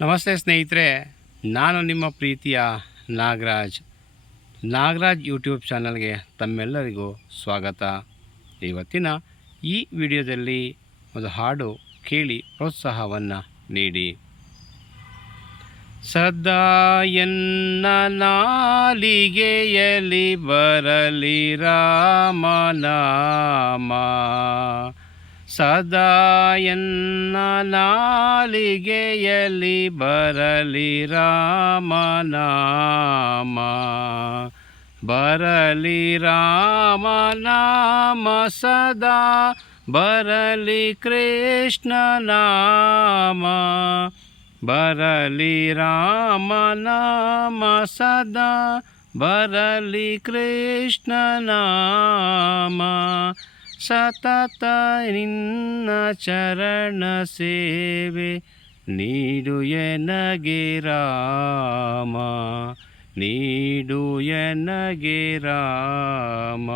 ನಮಸ್ತೆ ಸ್ನೇಹಿತರೆ, ನಾನು ನಿಮ್ಮ ಪ್ರೀತಿಯ ನಾಗರಾಜ್. ನಾಗರಾಜ್ ಯೂಟ್ಯೂಬ್ ಚಾನಲ್ಗೆ ತಮ್ಮೆಲ್ಲರಿಗೂ ಸ್ವಾಗತ. ಇವತ್ತಿನ ಈ ವಿಡಿಯೋದಲ್ಲಿ ಒಂದು ಹಾಡು ಕೇಳಿ ಪ್ರೋತ್ಸಾಹವನ್ನು ನೀಡಿ. ಸದಾ ಎನ್ನ ನಾಲಿಗೆಯಲ್ಲಿ ಬರಲಿ ರಾಮನಾಮ ಸದಾ ಎನ್ನ ನಾಲಿಗೆಯಲ್ಲಿ ಬರಲಿ ರಾಮನಾಮ ಬರಲಿ ರಾಮನಾಮ ಸದಾ ಬರಲಿ ಕೃಷ್ಣ ನಾಮ ಬರಲಿ ರಾಮನಾಮ ಸದಾ ಬರಲಿ ಕೃಷ್ಣ ನಾಮ ಸತತ ನಿನ್ನ ಚರಣ ಸೇವೆ ನೀಡು ಎನಗೆ ರಾಮ ನೀಡು ಎನಗೆ ರಾಮ.